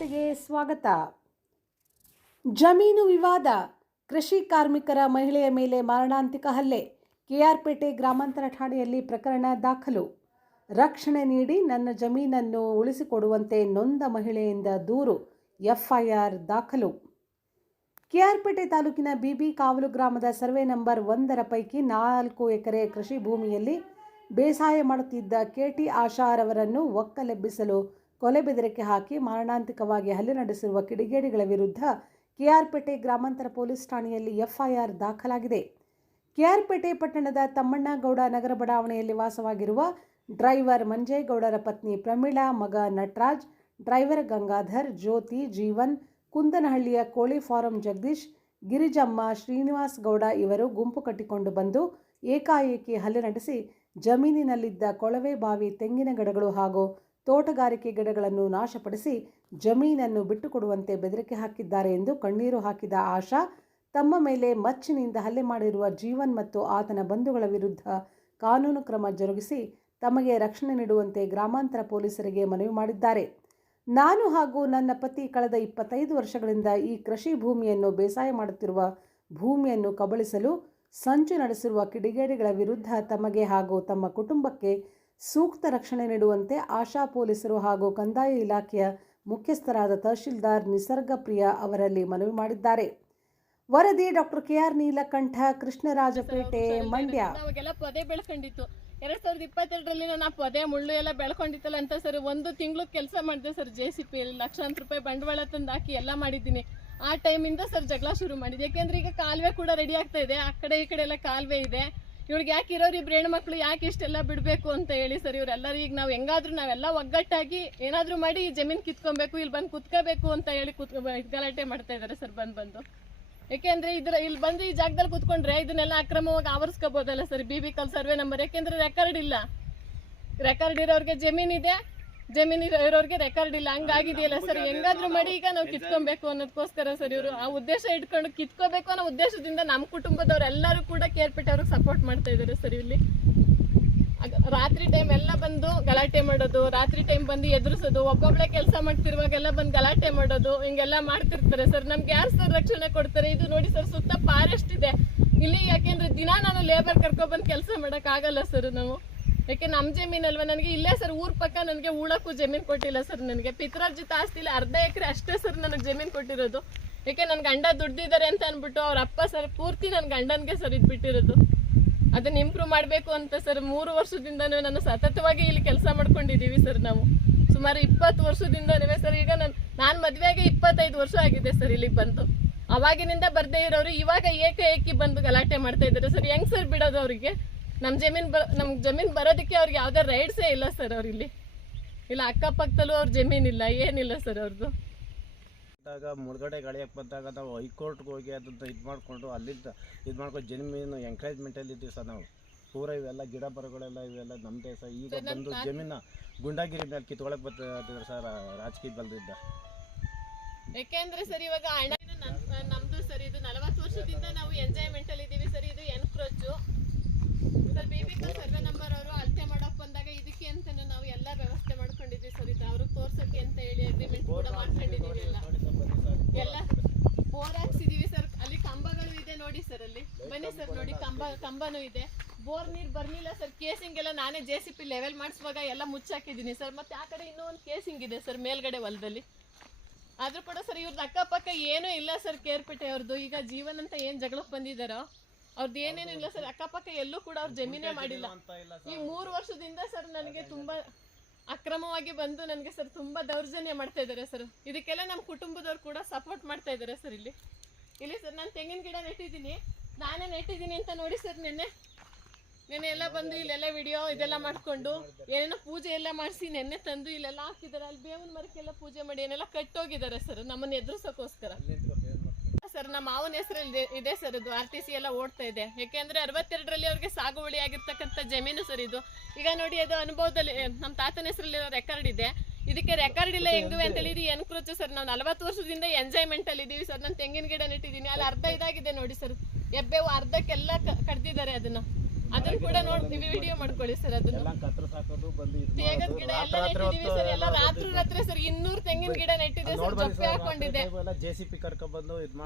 ವಾರ್ತೆಗೆ ಸ್ವಾಗತ. ಜಮೀನು ವಿವಾದ, ಕೃಷಿ ಕಾರ್ಮಿಕರ ಮಹಿಳೆಯ ಮೇಲೆ ಮಾರಣಾಂತಿಕ ಹಲ್ಲೆ, ಕೆಆರ್ಪೇಟೆ ಗ್ರಾಮಾಂತರ ಠಾಣೆಯಲ್ಲಿ ಪ್ರಕರಣ ದಾಖಲು. ರಕ್ಷಣೆ ನೀಡಿ ನನ್ನ ಜಮೀನನ್ನು ಉಳಿಸಿಕೊಡುವಂತೆ ನೊಂದ ಮಹಿಳೆಯಿಂದ ದೂರು, ಎಫ್ಐಆರ್ ದಾಖಲು. ಕೆಆರ್ಪೇಟೆ ತಾಲೂಕಿನ ಬಿಬಿ ಕಾವಲು ಗ್ರಾಮದ ಸರ್ವೆ ನಂಬರ್ ಒಂದರ ಪೈಕಿ ನಾಲ್ಕು ಎಕರೆ ಕೃಷಿ ಭೂಮಿಯಲ್ಲಿ ಬೇಸಾಯ ಮಾಡುತ್ತಿದ್ದ ಕೆಟಿ ಆಶಾರವರನ್ನು ಒಕ್ಕಲೆಬ್ಬಿಸಲು ಕೊಲೆ ಬೆದರಿಕೆ ಹಾಕಿ ಮಾರಣಾಂತಿಕವಾಗಿ ಹಲ್ಲೆ ನಡೆಸಿರುವ ಕಿಡಿಗೇಡಿಗಳ ವಿರುದ್ಧ ಕೆಆರ್ಪೇಟೆ ಗ್ರಾಮಾಂತರ ಪೊಲೀಸ್ ಠಾಣೆಯಲ್ಲಿ ಎಫ್ಐಆರ್ ದಾಖಲಾಗಿದೆ. ಕೆಆರ್ಪೇಟೆ ಪಟ್ಟಣದ ತಮ್ಮಣ್ಣಗೌಡ ನಗರ ಬಡಾವಣೆಯಲ್ಲಿ ವಾಸವಾಗಿರುವ ಡ್ರೈವರ್ ಮಂಜೇಗೌಡರ ಪತ್ನಿ ಪ್ರಮೀಳಾ, ಮಗ ನಟರಾಜ್, ಡ್ರೈವರ್ ಗಂಗಾಧರ್, ಜ್ಯೋತಿ, ಜೀವನ್, ಕುಂದನಹಳ್ಳಿಯ ಕೋಳಿ ಫಾರಂ ಜಗದೀಶ್, ಗಿರಿಜಮ್ಮ ಶ್ರೀನಿವಾಸ್ ಗೌಡ ಇವರು ಗುಂಪು ಕಟ್ಟಿಕೊಂಡು ಬಂದು ಏಕಾಏಕಿ ಹಲ್ಲೆ ನಡೆಸಿ ಜಮೀನಿನಲ್ಲಿದ್ದ ಕೊಳವೆ ಬಾವಿ ತೆಂಗಿನ ಗಿಡಗಳು ಹಾಗೂ ತೋಟಗಾರಿಕೆ ಗಿಡಗಳನ್ನು ನಾಶಪಡಿಸಿ ಜಮೀನನ್ನು ಬಿಟ್ಟುಕೊಡುವಂತೆ ಬೆದರಿಕೆ ಹಾಕಿದ್ದಾರೆ ಎಂದು ಕಣ್ಣೀರು ಹಾಕಿದ ಆಶಾ, ತಮ್ಮ ಮೇಲೆ ಮಚ್ಚಿನಿಂದ ಹಲ್ಲೆ ಮಾಡಿರುವ ಜೀವನ್ ಮತ್ತು ಆತನ ಬಂಧುಗಳ ವಿರುದ್ಧ ಕಾನೂನು ಕ್ರಮ ಜರುಗಿಸಿ ತಮಗೆ ರಕ್ಷಣೆ ನೀಡುವಂತೆ ಗ್ರಾಮಾಂತರ ಪೊಲೀಸರಿಗೆ ಮನವಿ ಮಾಡಿದ್ದಾರೆ. ನಾನು ಹಾಗೂ ನನ್ನ ಪತಿ ಕಳೆದ ಇಪ್ಪತ್ತೈದು ವರ್ಷಗಳಿಂದ ಈ ಕೃಷಿ ಭೂಮಿಯನ್ನು ಬೇಸಾಯ ಮಾಡುತ್ತಿರುವ ಭೂಮಿಯನ್ನು ಕಬಳಿಸಲು, ಸಂಚು ನಡೆಸಿರುವ ಕಿಡಿಗೇಡಿಗಳ ವಿರುದ್ಧ ತಮಗೆ ಹಾಗೂ ತಮ್ಮ ಕುಟುಂಬಕ್ಕೆ ಸೂಕ್ತ ರಕ್ಷಣೆ ನೀಡುವಂತೆ ಆಶಾ ಪೊಲೀಸರು ಹಾಗೂ ಕಂದಾಯ ಇಲಾಖೆಯ ಮುಖ್ಯಸ್ಥರಾದ ತಹಶೀಲ್ದಾರ್ ನಿಸರ್ಗಪ್ರಿಯ ಅವರಲ್ಲಿ ಮನವಿ ಮಾಡಿದ್ದಾರೆ. ವರದಿ doctor K R Neelakanta Krishnarajapete Mandya. ಅವಾಗೆಲ್ಲ ಪೊದೆ ಬೆಳ್ಕೊಂಡಿತ್ತು. ಎರಡ್ ಸಾವಿರದ ಇಪ್ಪತ್ತೆರಡರಲ್ಲಿ ನಾನು ಆ ಪೊದೆ ಮುಳ್ಳು ಎಲ್ಲ ಬೆಳ್ಕೊಂಡಿತ್ತಲ್ಲ ಅಂತ ಸರ್ ಒಂದು ತಿಂಗಳು ಕೆಲಸ ಮಾಡಿದೆ ಸರ್ ಜೆ ಸಿ ಪಿಯಲ್ಲಿ. ಲಕ್ಷಾಂತರ ರೂಪಾಯಿ ಬಂಡವಾಳ ತಂದು ಹಾಕಿ ಎಲ್ಲ ಮಾಡಿದ್ದೀನಿ. ಆ ಟೈಮಿಂದ ಸರ್ ಜಗಳ ಶುರು ಮಾಡಿದೆ ಯಾಕೆಂದ್ರೆ ಈಗ ಕಾಲುವೆ ಕೂಡ ರೆಡಿ ಆಗ್ತಾ ಇದೆ. ಆ ಕಡೆ ಈ ಕಡೆ ಎಲ್ಲ ಕಾಲುವೆ ಇದೆ. ಇವ್ರಿಗೆ ಯಾಕೆ ಇರೋರು ಇಬ್ರು ಹೆಣ್ಮಕ್ಳು ಯಾಕೆ ಇಷ್ಟೆಲ್ಲ ಬಿಡಬೇಕು ಅಂತ ಹೇಳಿ ಸರ್ ಇವರೆಲ್ಲರೂ ಈಗ ನಾವು ಹೆಂಗಾದ್ರೂ ನಾವೆಲ್ಲ ಒಗ್ಗಟ್ಟಾಗಿ ಏನಾದರೂ ಮಾಡಿ ಈ ಜಮೀನು ಕಿತ್ಕೊಬೇಕು, ಇಲ್ಲಿ ಬಂದು ಕುತ್ಕೋಬೇಕು ಅಂತ ಹೇಳಿ ಗಲಾಟೆ ಮಾಡ್ತಾ ಇದ್ದಾರೆ ಸರ್ ಬಂದು ಬಂದು. ಯಾಕೆಂದ್ರೆ ಇದ್ರ ಇಲ್ಲಿ ಬಂದು ಈ ಜಾಗದಲ್ಲಿ ಕುತ್ಕೊಂಡ್ರೆ ಇದನ್ನೆಲ್ಲ ಅಕ್ರಮವಾಗಿ ಆವರಿಸ್ಕೋಬೋದಲ್ಲ ಸರ್. ಬಿ ಬಿ ಕಲ್ ಸರ್ವೆ ನಂಬರ್ ಯಾಕೆಂದ್ರೆ ರೆಕಾರ್ಡ್ ಇಲ್ಲ. ರೆಕಾರ್ಡ್ ಇರೋರಿಗೆ ಜಮೀನ್ ಇದೆ ಜಮೀನ್ ಇರೋ- ಇರೋರಿಗೆ ರೆಕಾರ್ಡ್ ಇಲ್ಲ, ಹಂಗಾಗಿದೆಯಲ್ಲ ಸರ್? ಹೆಂಗಾದ್ರೂ ಮಾಡಿ ಈಗ ನಾವು ಕಿತ್ಕೊಬೇಕು ಅನ್ನೋದಕ್ಕೋಸ್ಕರ ಸರ್ ಇವರು. ಆ ಉದ್ದೇಶ ಇಟ್ಕೊಂಡು ಕಿತ್ಕೋಬೇಕು ಅನ್ನೋ ಉದ್ದೇಶದಿಂದ ನಮ್ಮ ಕುಟುಂಬದವರೆಲ್ಲರೂ ಕೂಡ ಕೇರ್ಪೇಟೆ ಅವ್ರಿಗೆ ಸಪೋರ್ಟ್ ಮಾಡ್ತಾ ಇದ್ದಾರೆ ಸರ್ ಇಲ್ಲಿ. ರಾತ್ರಿ ಟೈಮ್ ಎಲ್ಲ ಬಂದು ಗಲಾಟೆ ಮಾಡೋದು, ರಾತ್ರಿ ಟೈಮ್ ಬಂದು ಎದುರಿಸೋದು, ಒಬ್ಬೊಬ್ಳೆ ಕೆಲಸ ಮಾಡ್ತಿರುವಾಗೆಲ್ಲ ಬಂದು ಗಲಾಟೆ ಮಾಡೋದು, ಹಿಂಗೆಲ್ಲ ಮಾಡ್ತಿರ್ತಾರೆ ಸರ್. ನಮ್ಗೆ ಯಾರು ಸರ್ ರಕ್ಷಣೆ ಕೊಡ್ತಾರೆ? ಇದು ನೋಡಿ ಸರ್, ಸುತ್ತ ಫಾರೆಸ್ಟ್ ಇದೆ. ಇಲ್ಲಿ ಯಾಕೆಂದ್ರೆ ದಿನ ನಾನು ಲೇಬರ್ ಕರ್ಕೊಬಂದು ಕೆಲಸ ಮಾಡೋಕ್ಕಾಗಲ್ಲ ಸರ್ ನಾವು. ಯಾಕೆ ನಮ್ಮ ಜಮೀನ್ ಅಲ್ವಾ? ನನಗೆ ಇಲ್ಲೇ ಸರ್, ಊರ್ ಪಕ್ಕ ನನಗೆ ಉಳಕ್ಕೂ ಜಮೀನ್ ಕೊಟ್ಟಿಲ್ಲ ಸರ್ ನನಗೆ. ಪಿತ್ರಾರ್ಜಿತ ಆಸ್ತಿ ಇಲ್ಲ ಅರ್ಧ ಎಕರೆ ಅಷ್ಟೇ ಸರ್ ನನಗೆ ಜಮೀನ್ ಕೊಟ್ಟಿರೋದು. ಯಾಕೆ ನನ್ನ ಗಂಡ ದುಡ್ದಿದ್ದಾರೆ ಅಂತ ಅನ್ಬಿಟ್ಟು ಅವ್ರ ಅಪ್ಪ ಸರ್ ಪೂರ್ತಿ ನನ್ನ ಗಂಡನ್ಗೆ ಸರ್ ಇದ್ ಬಿಟ್ಟಿರೋದು. ಅದನ್ನ ಇಂಪ್ರೂವ್ ಮಾಡಬೇಕು ಅಂತ ಸರ್, ಮೂರು ವರ್ಷದಿಂದನೂ ನಾನು ಸತತವಾಗಿ ಇಲ್ಲಿ ಕೆಲಸ ಮಾಡ್ಕೊಂಡಿದ್ದೀವಿ ಸರ್ ನಾವು. ಸುಮಾರು ಇಪ್ಪತ್ತು ವರ್ಷದಿಂದನೇ ಸರ್, ಈಗ ನಾನು ನಾನು ಮದುವೆಗೆ ಇಪ್ಪತ್ತೈದು ವರ್ಷ ಆಗಿದೆ ಸರ್ ಇಲ್ಲಿಗೆ ಬಂತು ಅವಾಗಿನಿಂದ ಬರ್ದೇ ಇರೋರು ಇವಾಗ ಏಕೆ ಏಕಿ ಬಂದು ಗಲಾಟೆ ಮಾಡ್ತಾ ಇದ್ದಾರೆ ಸರ್? ಹೆಂಗ್ ಸರ್ ಬಿಡೋದು ಅವರಿಗೆ? ನಮ್ಮ ಜಮೀನ್ ಬ ನಮ್ಮ ಜಮೀನ್ ಬರೋದಕ್ಕೆ ಅವ್ರಿಗೆ ಯಾವುದೇ ರೈಟ್ಸೇ ಇಲ್ಲ ಸರ್ ಅವರಿಲ್ಲಿ ಇಲ್ಲಿ. ಅಕ್ಕಪಕ್ಕದಲ್ಲೂ ಅವ್ರ ಜಮೀನ್ ಇಲ್ಲ ಏನಿಲ್ಲ ಸರ್ ಅವ್ರದ್ದು ಬಂದಾಗ ಮುಳುಗಡೆ ಗಳಿಯಕ್ಕೆ ಬಂದಾಗ ನಾವು ಹೈಕೋರ್ಟ್ಗೆ ಹೋಗಿ ಅದನ್ನು ಇದು ಮಾಡಿಕೊಂಡು ಅಲ್ಲಿಂದ ಇದು ಮಾಡ್ಕೊಂಡು ಜಮೀನು ಎಂಕರೇಜ್ಮೆಂಟಲ್ಲಿ ಇದ್ದೀವಿ ಸರ್ ನಾವು. ಪೂರ ಇವೆಲ್ಲ ಗಿಡ ಮರಗಳೆಲ್ಲ ಇವೆಲ್ಲ ನಮ್ಮದೇ ಸರ್ ಈಗ ಬಂದು ಜಮೀನ ಗುಂಡಾಗಿರಿ ಮೇಲೆ ಕಿತ್ಕೊಳಕ್ಕೆ ಬರ್ತಿದ್ರು ಸರ್ ರಾಜಕೀಯ ಬಲದಿಂದ. ಯಾಕೆಂದ್ರೆ ಸರ್ ಇವಾಗ ಹಣ ನಮ್ದು ಸರ್ ಇದು ನಲವತ್ತು ವರ್ಷದಿಂದ ನಾವು ಎಂಜಾಯ್ಮೆಂಟ್ ಅಲ್ಲಿ ಇದೀವಿ ಸರ್ ಇದು ಎನ್ಕ್ರೋಚು ಸರ್ ಬೇಬಿಕ ಸರ್ವೆ ನಂಬರ್ ಅವರು ಅಳತೆ ಮಾಡಕ್ ಬಂದಾಗ ಇದಕ್ಕೆ ಅಂತಾನೆ ನಾವು ಎಲ್ಲ ವ್ಯವಸ್ಥೆ ಮಾಡ್ಕೊಂಡಿದ್ವಿ ಸರ್ ಅವರು ತೋರ್ಸಕ್ಕೆ ಅಂತ ಹೇಳಿ ಅಗ್ರಿಮೆಂಟ್ ಕೂಡ ಮಾಡ್ಕೊಂಡಿದೀವಿ ಎಲ್ಲ. ಎಲ್ಲ ಬೋರ್ ಹಾಕ್ಸಿದೀವಿ ಸರ್. ಅಲ್ಲಿ ಕಂಬಗಳು ಇದೆ ನೋಡಿ ಸರ್ ಅಲ್ಲಿ. ಬನ್ನಿ ಸರ್ ನೋಡಿ ಕಂಬ ಕಂಬನೂ ಇದೆ. ಬೋರ್ ನೀರ್ ಬರ್ಲಿಲ್ಲ ಸರ್. ಕೇಸಿಂಗ್ ಎಲ್ಲ ನಾನೇ ಜೆ ಸಿ ಪಿ ಲೆವೆಲ್ ಮಾಡಿಸುವಾಗ ಎಲ್ಲ ಮುಚ್ಚಾಕಿದ್ದೀನಿ ಸರ್. ಮತ್ತೆ ಆ ಕಡೆ ಇನ್ನೂ ಒಂದು ಕೇಸಿಂಗ್ ಇದೆ ಸರ್ ಮೇಲ್ಗಡೆ ಹೊಲದಲ್ಲಿ. ಆದ್ರೂ ಕೂಡ ಸರ್ ಇವ್ರದ್ದು ಅಕ್ಕಪಕ್ಕ ಏನೂ ಇಲ್ಲ ಸರ್ ಕೇರ್ಪೇಟೆ ಅವ್ರದ್ದು ಈಗ ಜೀವನ ಅಂತ ಏನು ಜಗಳಕ್ಕೆ ಬಂದಿದಾರೋ ಅವ್ರದ್ದು ಏನೇನು ಇಲ್ಲ ಸರ್ ಅಕ್ಕಪಕ್ಕ ಎಲ್ಲೂ ಕೂಡ ಅವ್ರು ಜಮೀನೇ ಮಾಡಿಲ್ಲ. ಈ ಮೂರು ವರ್ಷದಿಂದ ಸರ್ ನನಗೆ ತುಂಬಾ ಅಕ್ರಮವಾಗಿ ಬಂದು ನನಗೆ ಸರ್ ತುಂಬಾ ದೌರ್ಜನ್ಯ ಮಾಡ್ತಾ ಇದ್ದಾರೆ ಸರ್. ಇದಕ್ಕೆಲ್ಲ ನಮ್ಮ ಕುಟುಂಬದವ್ರು ಕೂಡ ಸಪೋರ್ಟ್ ಮಾಡ್ತಾ ಇದ್ದಾರೆ ಸರ್ ಇಲ್ಲಿ. ಇಲ್ಲಿ ಸರ್ ನಾನು ತೆಂಗಿನ ಗಿಡ ನೆಟ್ಟಿದ್ದೀನಿ. ನಾನೇ ನೆಟ್ಟಿದ್ದೀನಿ ಅಂತ ನೋಡಿ ಸರ್ ನಿನ್ನೆ. ನೆನ್ನೆ ಎಲ್ಲ ಬಂದು ಇಲ್ಲೆಲ್ಲ ವಿಡಿಯೋ ಇದೆಲ್ಲ ಮಾಡ್ಕೊಂಡು ಏನೇನೋ ಪೂಜೆ ಎಲ್ಲ ಮಾಡಿಸಿ ನೆನ್ನೆ ತಂದು ಇಲ್ಲೆಲ್ಲ ಹಾಕಿದ್ದಾರೆ. ಅಲ್ಲಿ ಬೇವಿನ ಮರಕ್ಕೆಲ್ಲ ಪೂಜೆ ಮಾಡಿ ಏನೆಲ್ಲ ಕಟ್ಟೋಗಿದ್ದಾರೆ ಸರ್ ನಮ್ಮನ್ನ ಎದುರಿಸೋಕ್ಕೋಸ್ಕರ ಸರ್ ನಮ್ಮ ಮಾವನ ಹೆಸರಲ್ಲಿ ಇದೆ ಸರ್ ಇದು ಆರ್ ಟಿ ಸಿ ಎಲ್ಲ ಓಡ್ತಾ ಇದೆ. ಯಾಕೆಂದ್ರೆ ಅರವತ್ತೆರಡರಲ್ಲಿ ಅವ್ರಿಗೆ ಸಾಗುವಳಿ ಆಗಿರ್ತಕ್ಕಂಥ ಜಮೀನು ಸರ್ ಇದು. ಈಗ ನೋಡಿ ಅದು ಅನುಭವದಲ್ಲಿ ನಮ್ಮ ತಾತನ ಹೆಸರಲ್ಲಿ ರೆಕಾರ್ಡ್ ಇದೆ. ಇದಕ್ಕೆ ರೆಕಾರ್ಡ್ ಇಲ್ಲ ಹೆಂಗುವೆ ಅಂತ ಹೇಳಿ ಇದು ಎನ್ಕ್ರೋಚ್ ಸರ್ ನಾವು ನಲವತ್ತು ವರ್ಷದಿಂದ ಎಂಜಾಯ್ಮೆಂಟ್ ಅಲ್ಲಿ ಇದೀವಿ ಸರ್. ನಾನು ತೆಂಗಿನ ಗಿಡ ನೆಟ್ಟಿದ್ದೀನಿ. ಅಲ್ಲಿ ಅರ್ಧ ಇದಾಗಿದೆ ನೋಡಿ ಸರ್. ಎಬ್ಬೆವು ಅರ್ಧಕ್ಕೆಲ್ಲ ಕಡ್ದಿದ್ದಾರೆ ಅದನ್ನ. ಅದನ್ನ ಕೂಡ ನೋಡ್ತೀವಿ ವಿಡಿಯೋ ಮಾಡ್ಕೊಳ್ಳಿ ಸರ್ ಅದನ್ನ. ತೇಗದ ಗಿಡ ಎಲ್ಲ ರಾತ್ರಿ ನೆಟ್ಟಿದೀವಿ ಸರ್ ಎಲ್ಲ ರಾತ್ರಿ ರಾತ್ರಿ ಸರ್ ಇನ್ನೂರು ತೆಂಗಿನ ಗಿಡ ನೆಟ್ಟಿದೆ ಸರ್ ಜೊಪ್ಪೆ ಹಾಕೊಂಡಿದೆ.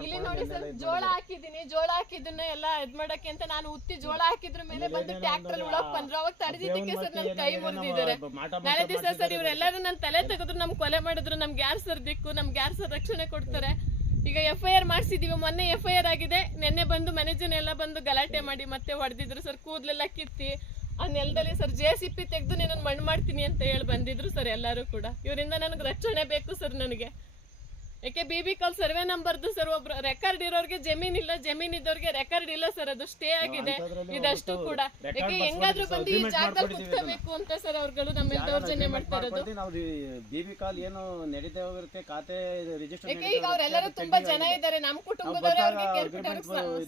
ಇಲ್ಲಿ ನೋಡಿ ಸರ್ ಜೋಳ ಹಾಕಿದೀನಿ ಜೋಳ ಹಾಕಿದನ್ನ ಎಲ್ಲ ಇದ್ ಮಾಡಕ್ಕೆ ಅಂತ ನಾನು ಉತ್ತಿ ಜೋಳ ಹಾಕಿದ್ರ ಮೇಲೆ ಬಂದು ಟ್ರ್ಯಾಕ್ಟರ್ ಉಳಕ್ ಬಂದ್ರು. ಅವಾಗ ತಡೆದಿದ್ದಕ್ಕೆ ಸರ್ ನನ್ ಕೈ ಮುರಿದಿದ್ದಾರೆ. ನಾಳೆ ದಿವಸ ಸರ್ ಇವ್ರೆಲ್ಲರೂ ನನ್ನ ತಲೆ ತೆಗೆದ್ರು ನಮ್ ಕೊಲೆ ಮಾಡಿದ್ರು ನಮ್ಗೆ ಯಾರು ಸರ್ ದಿಕ್ಕು ನಮ್ಗೆ ಯಾರು ಸರ್ ರಕ್ಷಣೆ ಕೊಡ್ತಾರೆ. ಈಗ ಎಫ್ ಐ ಆರ್ ಮಾಡಿಸಿದೀವಿ, ಮೊನ್ನೆ ಎಫ್ ಐ ಆರ್ ಆಗಿದೆ. ನಿನ್ನೆ ಬಂದು ಮ್ಯಾನೇಜರ್ ಎಲ್ಲ ಬಂದು ಗಲಾಟೆ ಮಾಡಿ ಮತ್ತೆ ಹೊಡೆದಿದ್ರು. ಸರ್, ಕೂದಲೆಲ್ಲ ಕಿತ್ತಿ ಆ ನೆಲದಲ್ಲಿ ಸರ್ ಜೆ ಸಿ ಪಿ ತೆಗೆದು ಮಣ್ಣು ಮಾಡ್ತೀನಿ ಅಂತ ಹೇಳಿ ಬಂದಿದ್ರು ಸರ್ ಎಲ್ಲರೂ ಕೂಡ. ಇವರಿಂದ ನನಗೆ ರಕ್ಷಣೆ ಬೇಕು ಸರ್ ನನಗೆ. ಯಾಕೆ ಬಿ ಬಿ ಕಾಲ್ ಸರ್ವೆ ನಂಬರ್ದು ಸರ್ ಒಬ್ರು ರೆಕಾರ್ಡ್ ಇರೋರ್ಗೆ ಜಮೀನ್ ಇಲ್ಲ ಜಮೀನ್ ಇದ್ದವ್ರಿಗೆ ರೆಕಾರ್ಡ್ ಇಲ್ಲ ಸರ್ ಅದು ಸ್ಟೇ ಆಗಿದೆ. ಇದಷ್ಟು ಕೂಡ. ಯಾಕೆ ಹೆಂಗಾದ್ರೂ ಬಂದು ಈ ಜಾಗದಲ್ಲಿ ಕುತ್ಕೋಬೇಕು ಅಂತ ಸರ್ ಅವ್ರುಗಳು ನಮ್ಮ ದೌರ್ಜನ್ಯ ಮಾಡ್ತಾ ಇರೋದು? ಬಿ ಕಾಲ್ ಏನು ನಡೀತಾ ಹೋಗಿರುತ್ತೆ ಖಾತೆ ರಿಜಿಸ್ಟರ್ ಯಾಕೆ ಈಗ ಅವರೆಲ್ಲರೂ ತುಂಬಾ ಜನ ಇದ್ದಾರೆ ನಮ್ಮ ಕುಟುಂಬದವರೇ ಅವ್ರಿಗೆ ಕೇಳ್ಬಿಟ್ಟು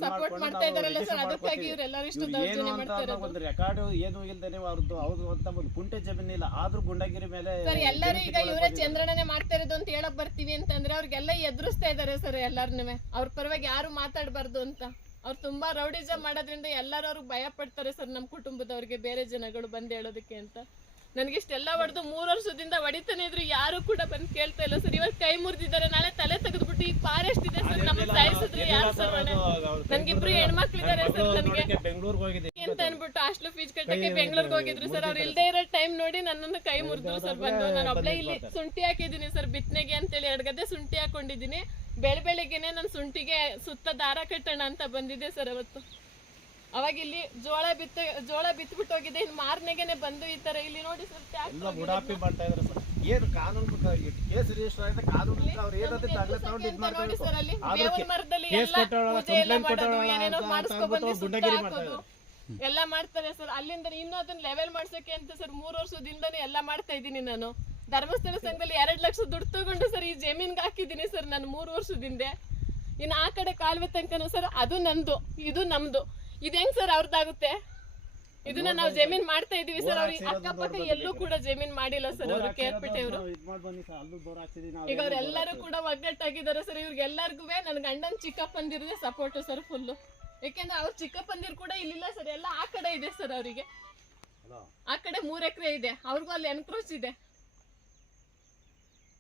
ಸಪೋರ್ಟ್ ಮಾಡ್ತಾ ಇದಾರಲ್ಲ ಸರ್ ಅದಕ್ಕಾಗಿ ಇವರೆಲ್ಲರೂ ಇಷ್ಟು ದೌರ್ಜನ್ಯ ಮಾಡ್ತಾ ಇರೋದು? ಒಂದು ರೆಕಾರ್ಡ್ ಏನು ಇಲ್ದೇನೆ ಅವ್ರದ್ದು ಅವ್ರದ್ದು ಅಂತ ಒಂದು ಕುಂಟೆ ಜಮೀನಿಲ್ಲ ಆದ್ರೂ ಗುಂಡಗಿರಿ ಮೇಲೆ ಸರ್ ಎಲ್ಲರೂ ಈಗ ಇವರೇ ಚಂದ್ರಣನೆ ಮಾಡ್ತಾ ಇರೋದು ಅಂತ ಹೇಳಕ್ ಬರ್ತೀವಿ ಅಂತಂದ್ರೆ ಅವ್ರಿಗೆಲ್ಲ ಎದುರಿಸ್ತಾ ಇದಾರೆ ಸರ್ ಎಲ್ಲಾರ್ನುವೆ ಅವ್ರ ಪರವಾಗಿ ಯಾರು ಮಾತಾಡಬಾರ್ದು ಅಂತ. ಅವ್ರು ತುಂಬಾ ರೌಡಿಸಮ್ ಮಾಡೋದ್ರಿಂದ ಎಲ್ಲರೂ ಅವ್ರಿಗೆ ಭಯ ಪಡ್ತಾರೆ ಸರ್ ನಮ್ಮ ಕುಟುಂಬದವ್ರಿಗೆ ಬೇರೆ ಜನಗಳು ಬಂದು ಹೇಳೋದಕ್ಕೆ ಅಂತ. ನನಗೆ ಇಷ್ಟೆಲ್ಲ ಹೊಡೆದು ಮೂರು ವರ್ಷದಿಂದ ಹೊಡಿತಾನೆ ಇದ್ರು ಯಾರು ಕೂಡ ಬಂದು ಕೇಳ್ತಾ ಇಲ್ಲ ಸರ್. ಇವತ್ತು ಕೈ ಮುರಿದಿದ್ದಾರೆ ನಾಳೆ ತಲೆ ತೆಗೆದ್ಬಿಟ್ಟು ಈಗ ಫಾರೆಸ್ಟ್ ಇದೆ ಸರ್. ನಮ್ಮ ಸಾಯಿಸಿದ್ರು ಯಾರು ಸರ್ ನನ್ಗೆ ನನ್ಗಿಬ್ರು ಹೆಣ್ಮಕ್ಳಿದ್ದಾರೆ ಸರ್ ನನಗೆ. ಬೆಂಗಳೂರಿಗೆ ಹೋಗಿದೆ ಅಂತ ಅನ್ಬಿಟ್ಟು ಹಾಸ್ಟೆಲ್ ಫೀಸ್ ಕಟ್ಟಕ್ಕೆ ಬೆಂಗಳೂರಿಗೆ ಹೋಗಿದ್ರು ಸರ್ ಅವ್ರು ಇಲ್ದೇ ಇರೋ ಟೈಮ್ ನೋಡಿ ನನ್ನನ್ನು ಕೈ ಮುರಿದ್ರು ಸರ್ ಬಂದು. ನಾನು ಒಬ್ಳೆ ಇಲ್ಲಿ ಶುಂಠಿ ಹಾಕಿದ್ದೀನಿ ಸರ್ ಬಿತ್ತನೆಗೆ ಅಂತೇಳಿ ಎರಡು ಗದ್ದೆ ಶುಂಠಿ ಹಾಕೊಂಡಿದ್ದೀನಿ. ಬೆಳೆ ಬೆಳಿಗ್ಗೆನೆ ನಾನು ಶುಂಠಿಗೆ ಸುತ್ತ ದಾರ ಕಟ್ಟೋಣ ಅಂತ ಬಂದಿದ್ದೆ ಸರ್ ಅವತ್ತು. ಅವಾಗ ಇಲ್ಲಿ ಜೋಳ ಬಿತ್ತ ಜೋಳ ಬಿತ್ಬಿಟ್ಟು ಹೋಗಿದೆ ಇನ್ನು ಮಾರನೆಗೆನೆ ಬಂದು ಈ ತರ ಇಲ್ಲಿ ನೋಡಿ ಸರ್ ಬುಡಾಪಿ ಮಾಡ್ತಾ ಇದಾರೆ ಸರ್. ಏನು ಕಾನೂನು ಕೇಸ್ ರಿಜಿಸ್ಟರ್ ಆಗಿದೆ ಕಾನೂನು ಅವ್ರು ಏನಾದ್ರು ದಾಖಲೆ ತಗೊಂಡು ಇದು ಮಾಡ್ತಾ ನೋಡಿ ಸರ್ ಅಲ್ಲಿ ಆದ್ರೂ ಮರದಲ್ಲಿ ಕೇಸ್ ಎಲ್ಲ ಪೂಜೆ ಎಲ್ಲ ಮಾಡೋದು ಏನೇನೋ ಅಂತ ಮಾಡಿಸ್ಕೊ ಬಂದು ಅಂದ್ಬಿಟ್ಟು ಸುತ್ತ ಹಾಕೋದು. ಎಲ್ಲ ಮಾಡ್ತಾರೆ ಸರ್. ಅಲ್ಲಿಂದ ಇನ್ನೂ ಅದನ್ನ ಲೆವೆಲ್ ಮಾಡ್ಸಕ್ಕೆ ಅಂತ ಸರ್ ಮೂರು ವರ್ಷದಿಂದನೇ ಎಲ್ಲ ಮಾಡ್ತಾ ಇದ್ದೀನಿ ನಾನು. ಧರ್ಮಸ್ಥಳ ಸಂಘದಲ್ಲಿ ಎರಡ್ ಲಕ್ಷ ದುಡ್ಡು ತಗೊಂಡು ಸರ್ ಈ ಜಮೀನ್ಗೆ ಹಾಕಿದ್ದೀನಿ ಸರ್ ನಾನು ಮೂರು ವರ್ಷದಿಂದ. ಇನ್ನು ಆ ಕಡೆ ಕಾಲುವೆ ತನಕನೂ ಸರ್ ಅದು ನಂದು ಇದು ನಮ್ದು. ಇದು ಹೆಂಗ್ ಸರ್ ಅವ್ರದ್ದಾಗುತ್ತೆ ಇದನ್ನ ನಾವು ಜಮೀನ್ ಮಾಡ್ತಾ ಇದೀವಿ ಸರ್. ಅವ್ರಿಗೆ ಅಕ್ಕಪಕ್ಕ ಎಲ್ಲೂ ಕೂಡ ಜಮೀನ್ ಮಾಡಿಲ್ಲ ಸರ್ ಅವರು ಕೇರ್ಪೇಟೆ ಅವರು. ಈಗ ಅವ್ರೆಲ್ಲರೂ ಕೂಡ ಒಗ್ಗಟ್ಟಾಗಿದ್ದಾರೆ ಸರ್. ಇವ್ರಿಗೆಲ್ಲರಿಗೂ ನನ್ನ ಗಂಡನ್ ಚಿಕ್ಕಪ್ಪಂದಿರದೆ ಸಪೋರ್ಟ್ ಸರ್ ಫುಲ್ಲು ಯಾಕೆಂದ್ರೆ ಅವ್ರ ಚಿಕ್ಕಪ್ಪಂದಿರು ಕೂಡ ಇಲ್ಲಿಲ್ಲ ಸರ್ ಎಲ್ಲ ಆ ಕಡೆ ಇದೆ ಸರ್ ಅವರಿಗೆ. ಆ ಕಡೆ ಮೂರ್ ಎಕರೆ ಇದೆ ಅವ್ರಿಗೂ ಅಲ್ಲಿ ಎನ್ಕ್ರೋಚ್ ಇದೆ.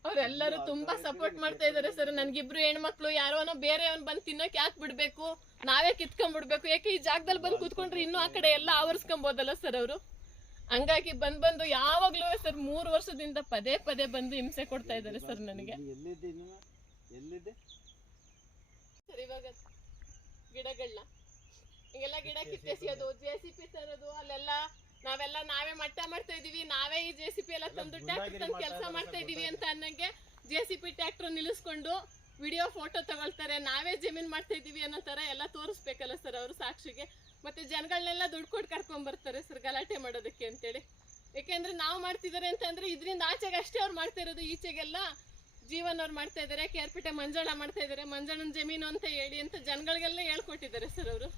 ಅವರೆಲ್ಲರೂ ತುಂಬಾ ಸಪೋರ್ಟ್ ಮಾಡ್ತಾ ಇದಾರೆ ಸರ್ ನನ್ಗಿಬ್ರು ಹೆಣ್ಮಕ್ಳು ಯಾರೋನೋ ಬೇರೆಯವನ್ ಬಂದ್ ತಿನ್ನೋಕೆ ಯಾಕೆ ಬಿಡ್ಬೇಕು? ನಾವೇ ಕಿತ್ಕೊಂಡ್ಬಿಡ್ಬೇಕು. ಯಾಕೆ ಈ ಜಾಗದಲ್ಲಿ ಬಂದು ಕೂತ್ಕೊಂಡ್ರೆ ಇನ್ನೂ ಆ ಕಡೆ ಎಲ್ಲ ಆವರಿಸ್ಕೊಂಬೋದಲ್ಲ ಸರ್ ಅವರು? ಹಂಗಾಗಿ ಬಂದ್ ಬಂದು ಯಾವಾಗ್ಲೂ ಸರ್ ಮೂರು ವರ್ಷದಿಂದ ಪದೇ ಪದೇ ಬಂದು ಹಿಂಸೆ ಕೊಡ್ತಾ ಇದ್ದಾರೆ ಸರ್ ನನಗೆ. ಸರ್ ಇವಾಗ ಗಿಡಗಳನ್ನ ಹಿಂಗೆಲ್ಲ ಗಿಡ ಕಿತ್ತೆಸಿಯೋದು ಜೆ ಸಿ ಪಿ ತರೋದು ಅಲ್ಲೆಲ್ಲ ನಾವೆಲ್ಲ ನಾವೇ ಮಟ್ಟ ಮಾಡ್ತಾ ಇದೀವಿ ನಾವೇ ಈ ಜೆ ಸಿ ಪಿ ಎಲ್ಲ ತಂದು ಟ್ಯಾಕ್ಟರ್ ತಂದು ಕೆಲಸ ಮಾಡ್ತಾ ಇದೀವಿ ಅಂತ ಅನ್ನಂಗೆ ಜೆ ಸಿ ಪಿ ಟ್ಯಾಕ್ಟರ್ ನಿಲ್ಲಿಸ್ಕೊಂಡು ವಿಡಿಯೋ ಫೋಟೋ ತಗೊಳ್ತಾರೆ ನಾವೇ ಜಮೀನ್ ಮಾಡ್ತಾ ಇದೀವಿ ಅನ್ನೋ ತರ ಎಲ್ಲ ತೋರಿಸ್ಬೇಕಲ್ಲ ಸರ್ ಅವರು ಸಾಕ್ಷಿಗೆ. ಮತ್ತೆ ಜನಗಳನ್ನೆಲ್ಲ ದುಡ್ಡು ಕೊಟ್ಟು ಕರ್ಕೊಂಡ್ ಬರ್ತಾರೆ ಸರ್ ಗಲಾಟೆ ಮಾಡೋದಕ್ಕೆ ಅಂತೇಳಿ. ಯಾಕೆಂದ್ರೆ ನಾವು ಮಾಡ್ತಿದ್ದಾರೆ ಅಂತಂದ್ರೆ ಇದರಿಂದ ಆಚೆಗೆ ಅಷ್ಟೇ ಅವ್ರು ಮಾಡ್ತಾ ಇರೋದು ಈಚೆಗೆಲ್ಲ ಜೀವನ್ ಅವ್ರು ಮಾಡ್ತಾ ಇದ್ದಾರೆ ಕೇರ್ಪೇಟೆ ಮಂಜಣ್ಣ ಮಾಡ್ತಾ ಇದ್ದಾರೆ, ಮಂಜಣ್ಣನ ಜಮೀನು ಅಂತ ಹೇಳಿ ಅಂತ ಜನಗಳಿಗೆಲ್ಲ ಹೇಳ್ಕೊಟ್ಟಿದ್ದಾರೆ ಸರ್ ಅವರು.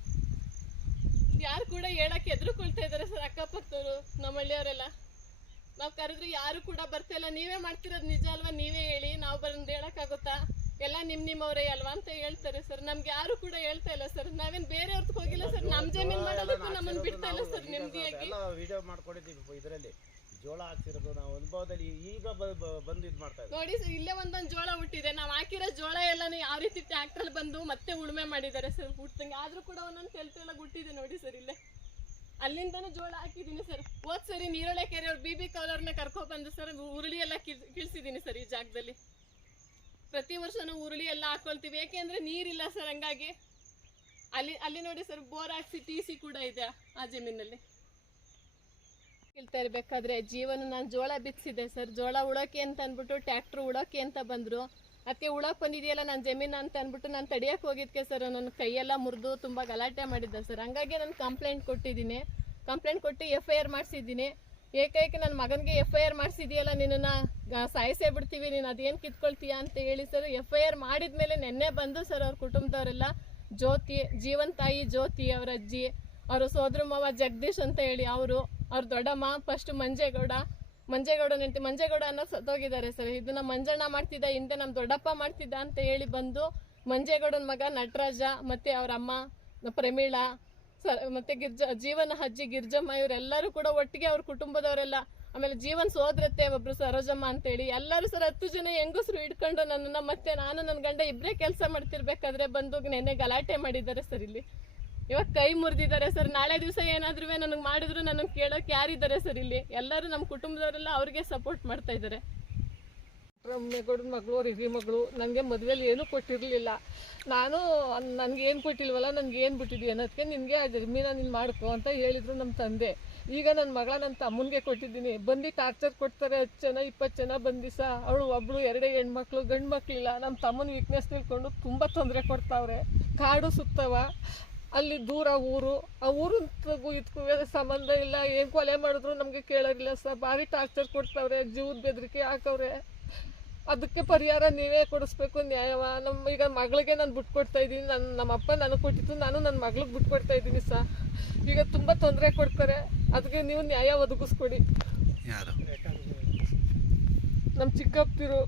ಯಾರು ಕೂಡ ಹೇಳಕ್ಕೆ ಎದುರುಕೊಳ್ತಾ ಇದ್ದಾರೆ ಸರ್ ಅಕ್ಕಪಕ್ಕದವರು ನಮ್ಮ ಹಳ್ಳಿಯವರೆಲ್ಲ ನಾವು ಕರೆದ್ರೆ ಯಾರು ಕೂಡ ಬರ್ತಾ ಇಲ್ಲ. ನೀವೇ ಮಾಡ್ತಿರೋದು ನಿಜ ಅಲ್ವಾ? ನೀವೇ ಹೇಳಿ, ನಾವು ಬಂದು ಹೇಳಕ್ಕಾಗುತ್ತಾ? ಎಲ್ಲ ನಿಮ್ ನಿಮ್ಮವರೇ ಅಲ್ವಾ ಅಂತ ಹೇಳ್ತಾರೆ ಸರ್. ನಮ್ಗೆ ಯಾರು ಕೂಡ ಹೇಳ್ತಾ ಇಲ್ಲ ಸರ್. ನಾವೇನ್ ಬೇರೆ ಹೋಗಿಲ್ಲ ಸರ್. ನಮ್ ಜಮೀನ್ ಮಾಡೋದಕ್ಕೂ ನಮ್ಮನ್ನ ಬಿಡ್ತಾ ಇಲ್ಲ ಸರ್ ನಿಮ್ಗೆ ವಿಡಿಯೋ ಇದರಲ್ಲಿ. ಜೋಳ ಹಾಕ್ತಿರೋದು ನಾವು ಅನುಭವದಲ್ಲಿ ಈಗ ಬಂದು ಇದು ಮಾಡ್ತಾ ನೋಡಿ ಸರ್, ಇಲ್ಲೇ ಒಂದೊಂದು ಜೋಳ ಹುಟ್ಟಿದೆ. ನಾವು ಹಾಕಿರೋ ಜೋಳ ಎಲ್ಲಾನು ಯಾವ ರೀತಿ ಟ್ರ್ಯಾಕ್ಟರ್ ಬಂದು ಮತ್ತೆ ಉಳುಮೆ ಮಾಡಿದ್ದಾರೆ ಸರ್ ಹುಟ್ಟಂಗೆ ಆದ್ರೂ ಕೂಡ ಒಂದೊಂದು ಕೆಲ್ಸ ಹುಟ್ಟಿದೆ ನೋಡಿ ಸರ್ ಇಲ್ಲೇ. ಅಲ್ಲಿಂದನೂ ಜೋಳ ಹಾಕಿದ್ದೀನಿ ಸರ್. ಹೋದ್ ಸರಿ ನೀರೊಳೆ ಕೆರೆ ಅವ್ರು ಬಿ ಬಿ ಕೌಲರ್ನ ಕರ್ಕೊ ಬಂದು ಸರ್, ಉರುಳಿ ಎಲ್ಲ ಕೀಳ್ಸಿದ್ದೀನಿ ಸರ್ ಈ ಜಾಗದಲ್ಲಿ. ಪ್ರತಿ ವರ್ಷನೂ ಉರುಳಿ ಎಲ್ಲ ಹಾಕೊಳ್ತೀವಿ. ಯಾಕೆಂದ್ರೆ ನೀರಿಲ್ಲ ಸರ್, ಹಂಗಾಗಿ. ಅಲ್ಲಿ ಅಲ್ಲಿ ನೋಡಿ ಸರ್, ಬೋರ್ ಹಾಕ್ಸಿ, ಟಿ ಸಿ ಕೂಡ ಇದೆ ಆ ಜಮೀನಲ್ಲಿ. ಕೇಳ್ತಾ ಇರ್ಬೇಕಾದ್ರೆ, ಜೀವನ ನಾನು ಜೋಳ ಬಿತ್ತಿಸಿದೆ ಸರ್. ಜೋಳ ಉಳೋಕೆ ಅಂತ ಅಂದ್ಬಿಟ್ಟು, ಟ್ಯಾಕ್ಟ್ರ್ ಉಳೋಕೆ ಅಂತ ಬಂದ್ರು. ಅದಕ್ಕೆ ಉಳೋಕೆ ಬಂದಿದೆಯಲ್ಲ ನನ್ನ ಜಮೀನು ಅಂತ ಅಂದ್ಬಿಟ್ಟು ನಾನು ತಡಿಯಕ್ಕೆ ಹೋಗಿದ್ಕೆ ಸರ್. ನನ್ನ ಕೈಯೆಲ್ಲ ಮುರಿದು ತುಂಬ ಗಲಾಟೆ ಮಾಡಿದ್ದೆ ಸರ್. ಹಂಗಾಗಿ ನಾನು ಕಂಪ್ಲೇಂಟ್ ಕೊಟ್ಟಿದ್ದೀನಿ. ಕಂಪ್ಲೇಂಟ್ ಕೊಟ್ಟು ಎಫ್ ಐ ಆರ್ ಮಾಡಿಸಿದ್ದೀನಿ. ಏಕೈಕ ನನ್ನ ಮಗನಿಗೆ ಎಫ್ ಐ ಆರ್ ಮಾಡಿಸಿದೆಯಲ್ಲ, ನಿನ್ನನ್ನು ಸಾಯಿಸೇ ಬಿಡ್ತೀವಿ. ನೀನು ಅದೇನು ಕಿತ್ಕೊಳ್ತೀಯ ಅಂತ ಹೇಳಿ ಸರ್ ಎಫ್ ಐ ಆರ್ ಮಾಡಿದ್ಮೇಲೆ ನೆನ್ನೆ ಬಂದು ಸರ್ ಅವ್ರ ಕುಟುಂಬದವರೆಲ್ಲ, ಜ್ಯೋತಿ, ಜೀವನ್ ತಾಯಿ ಜ್ಯೋತಿ ಅವರ ಅಜ್ಜಿ, ಅವರು ಸೋದರ ಮಾವ ಜಗದೀಶ್ ಅಂತ ಹೇಳಿ ಅವರು ಅವ್ರ ದೊಡ್ಡಮ್ಮ ಫಸ್ಟ್ ಮಂಜೇಗೌಡ. ಮಂಜೇಗೌಡ ನೆಂಟಿ ಮಂಜೇಗೌಡ ಅನ್ನೋ ಸತ್ತೋಗಿದ್ದಾರೆ ಸರ್. ಇದನ್ನ ಮಂಜಣ್ಣ ಮಾಡ್ತಿದ್ದ, ಹಿಂದೆ ನಮ್ಮ ದೊಡ್ಡಪ್ಪ ಮಾಡ್ತಿದ್ದ ಅಂತ ಹೇಳಿ ಬಂದು ಮಂಜೇಗೌಡನ ಮಗ ನಟರಾಜ, ಮತ್ತೆ ಅವ್ರ ಅಮ್ಮ ಪ್ರಮೀಳಾ, ಸರ್, ಮತ್ತೆ ಗಿರ್ಜ ಜೀವನ ಅಜ್ಜಿ ಗಿರ್ಜಮ್ಮ ಇವರೆಲ್ಲರೂ ಕೂಡ ಒಟ್ಟಿಗೆ ಅವ್ರ ಕುಟುಂಬದವರೆಲ್ಲ, ಆಮೇಲೆ ಜೀವನ್ ಸೋದ್ರತ್ತೆ ಒಬ್ರು ಸರೋಜಮ್ಮ ಅಂತೇಳಿ ಎಲ್ಲರೂ ಸರ್ ಹತ್ತು ಜನ ಹೆಂಗಸರು ಹಿಡ್ಕೊಂಡು ನನ್ನನ್ನು ಮತ್ತೆ ನಾನು ನನ್ನ ಗಂಡ ಇಬ್ಬರೇ ಕೆಲಸ ಮಾಡ್ತಿರ್ಬೇಕಾದ್ರೆ ಬಂದು ನೆನ್ನೆ ಗಲಾಟೆ ಮಾಡಿದ್ದಾರೆ ಸರ್ ಇಲ್ಲಿ. ಇವಾಗ ಕೈ ಮುರಿದಿದ್ದಾರೆ ಸರ್. ನಾಳೆ ದಿವಸ ಏನಾದ್ರೂ ನನಗೆ ಮಾಡಿದ್ರು ನನಗೆ ಕೇಳೋಕೆ ಯಾರಿದ್ದಾರೆ ಸರ್ ಇಲ್ಲಿ? ಎಲ್ಲರೂ ನಮ್ಮ ಕುಟುಂಬದವರೆಲ್ಲ ಅವ್ರಿಗೆ ಸಪೋರ್ಟ್ ಮಾಡ್ತಾ ಇದ್ದಾರೆ. ರಮ್ಯಗೌಡನ ಮಗಳು ಹಿರಿ ಮಗಳು ನನಗೆ ಮದುವೆಲಿ ಏನೂ ಕೊಟ್ಟಿರಲಿಲ್ಲ. ನಾನು ನನಗೆ ಏನು ಕೊಟ್ಟಿಲ್ವಲ್ಲ ನನಗೆ ಏನು ಬಿಟ್ಟಿದ್ವಿ ಅನ್ನೋದಕ್ಕೆ ನಿನಗೆ ಆ ಜಮೀನ ನೀನು ಮಾಡ್ಕೊ ಅಂತ ಹೇಳಿದ್ರು ನಮ್ಮ ತಂದೆ. ಈಗ ನನ್ನ ಮಗಳ ನನ್ನ ತಮ್ಮನಿಗೆ ಕೊಟ್ಟಿದ್ದೀನಿ. ಬಂದು ಟಾರ್ಚರ್ ಕೊಡ್ತಾರೆ, ಹತ್ತು ಜನ, ಇಪ್ಪತ್ತು ಜನ ಬಂದಿಸ ಅವಳು, ಒಬ್ಳು, ಎರಡೇ ಹೆಣ್ಮಕ್ಳು, ಗಂಡು ಮಕ್ಕಳಿಲ್ಲ ನಮ್ಮ ತಮ್ಮನ ವೀಕ್ನೆಸ್ ತಿಳ್ಕೊಂಡು ತುಂಬ ತೊಂದರೆ ಕೊಡ್ತಾವ್ರೆ. ಕಾಡು ಸುತ್ತವ. ಅಲ್ಲಿ ದೂರ ಊರು ಆ ಊರು ಇದಕ್ಕೂ ಸಂಬಂಧ ಇಲ್ಲ ಏನು ಕೊಲೆ ಮಾಡಿದ್ರು ನಮಗೆ ಕೇಳೋರಿಲ್ಲ ಸರ್ ಭಾರಿ ಟಾರ್ಚರ್ ಕೊಡ್ತಾವ್ರೆ ಜೀವದ ಬೆದರಿಕೆ ಹಾಕವ್ರೆ. ಅದಕ್ಕೆ ಪರಿಹಾರ ನೀವೇ ಕೊಡಿಸ್ಬೇಕು ನ್ಯಾಯವ. ನಮ್ಮ ಈಗ ಮಗಳಿಗೆ ನಾನು ಬಿಟ್ಕೊಡ್ತಾ ಇದ್ದೀನಿ ನನ್ನ ನಮ್ಮ ಅಪ್ಪ ನನಗೆ ಕೊಟ್ಟಿದ್ದು ನಾನು ನನ್ನ ಮಗಳಿಗೆ ಬಿಟ್ಕೊಡ್ತಾ ಇದ್ದೀನಿ ಸರ್ ಈಗ ತುಂಬ ತೊಂದರೆ ಕೊಡ್ತಾರೆ ಅದಕ್ಕೆ ನೀವು ನ್ಯಾಯ ಒದಗಿಸ್ಕೊಡಿ. ಯಾರು? ನಮ್ಮ ಚಿಕ್ಕಪ್ಪಿರು.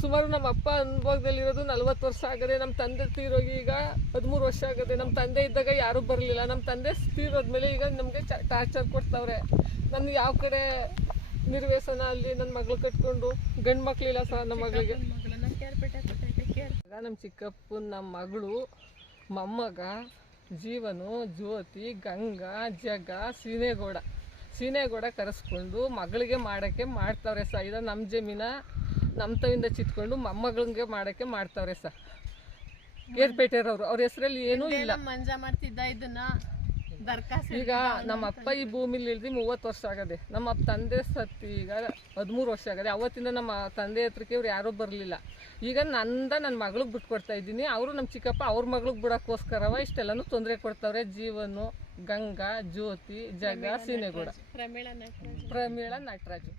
ಸುಮಾರು ನಮ್ಮ ಅಪ್ಪ ಅನುಭವದಲ್ಲಿರೋದು ನಲ್ವತ್ತು ವರ್ಷ ಆಗದೆ ನಮ್ಮ ತಂದೆ ತೀರೋಗಿ ಈಗ ಹದಿಮೂರು ವರ್ಷ ಆಗದೆ ನಮ್ಮ ತಂದೆ ಇದ್ದಾಗ ಯಾರೂ ಬರಲಿಲ್ಲ. ನಮ್ಮ ತಂದೆ ತೀರೋದ್ಮೇಲೆ ಈಗ ನಮಗೆ ಟಾರ್ಚರ್ ಕೊಡ್ತಾವ್ರೆ. ನಾನು ಯಾವ ಕಡೆ ನಿರ್ವೇಸನ ಅಲ್ಲಿ ನನ್ನ ಮಗಳು ಕಟ್ಕೊಂಡು ಗಂಡು ಮಕ್ಕಳಿಲ್ಲ ಸರ್ ನಮ್ಮ ಮಗಳಿಗೆ. ನಮ್ಮ ಚಿಕ್ಕಪ್ಪನ ನಮ್ಮ ಮಗಳು ಮೊಮ್ಮಗ ಜೀವನು ಜ್ಯೋತಿ ಗಂಗಾ ಜಗ ಸೀನೇಗೌಡ. ಸೀನೇಗೌಡ ಕರೆಸ್ಕೊಂಡು ಮಗಳಿಗೆ ಮಾಡೋಕ್ಕೆ ಮಾಡ್ತಾವ್ರೆ ಸರ್. ಇದು ನಮ್ಮ ಜಮೀನ? ನಮ್ಮ ತವಿಂದ ಚಿತ್ಕೊಂಡು ಮೊಮ್ಮಗಳಿಗೆ ಮಾಡೋಕ್ಕೆ ಮಾಡ್ತಾವ್ರೆ ಸರ್. ಕೇರ್ಪೇಟೆರವ್ರು ಅವ್ರ ಹೆಸರಲ್ಲಿ ಏನೂ ಇಲ್ಲ. ಮಂಜ ಮಾಡ್ತಿದ್ದ ಇದನ್ನ ದರ್ಖಾಸ್ ಈಗ ನಮ್ಮ ಅಪ್ಪ ಈ ಭೂಮಿಲಿ ಇಳ್ದು ಮೂವತ್ತು ವರ್ಷ ಆಗದೆ. ನಮ್ಮ ತಂದೆ ಸತ್ತಿ ಈಗ ಹದಿಮೂರು ವರ್ಷ ಆಗದೆ. ಅವತ್ತಿಂದ ನಮ್ಮ ತಂದೆ ಹತ್ರಕ್ಕೆ ಇವ್ರು ಯಾರೂ ಬರಲಿಲ್ಲ. ಈಗ ನಂದ ನನ್ನ ಮಗಳಿಗೆ ಬಿಟ್ಕೊಡ್ತಾ ಇದ್ದೀನಿ. ಅವರು ನಮ್ಮ ಚಿಕ್ಕಪ್ಪ ಅವ್ರ ಮಗಳಿಗೆ ಬಿಡೋಕ್ಕೋಸ್ಕರವ ಇಷ್ಟೆಲ್ಲನೂ ತೊಂದರೆ ಕೊಡ್ತಾವ್ರೆ. ಜೀವನು ಗಂಗಾ ಜ್ಯೋತಿ ಜಗ ಸೀನೆಗೌಡ ಪ್ರಮೀಳ ನಟರಾಜು.